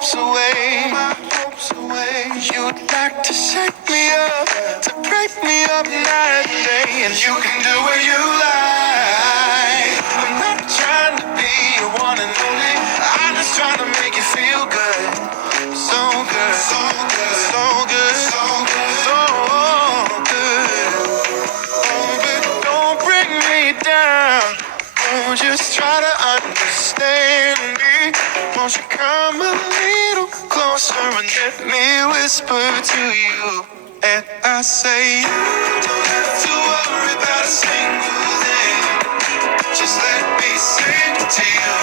hopes away. You'd like to shake me up, to break me up night and day, and you can do what you like. I'm not trying to be your one and only. I'm just trying to make you feel good. So good, so good, so good, so good, so good. Oh, but don't bring me down. Oh, just try to understand me. Won't you come a little closer and let me whisper to you? And I say, you don't have to worry about a single thing. Just let me sing to you.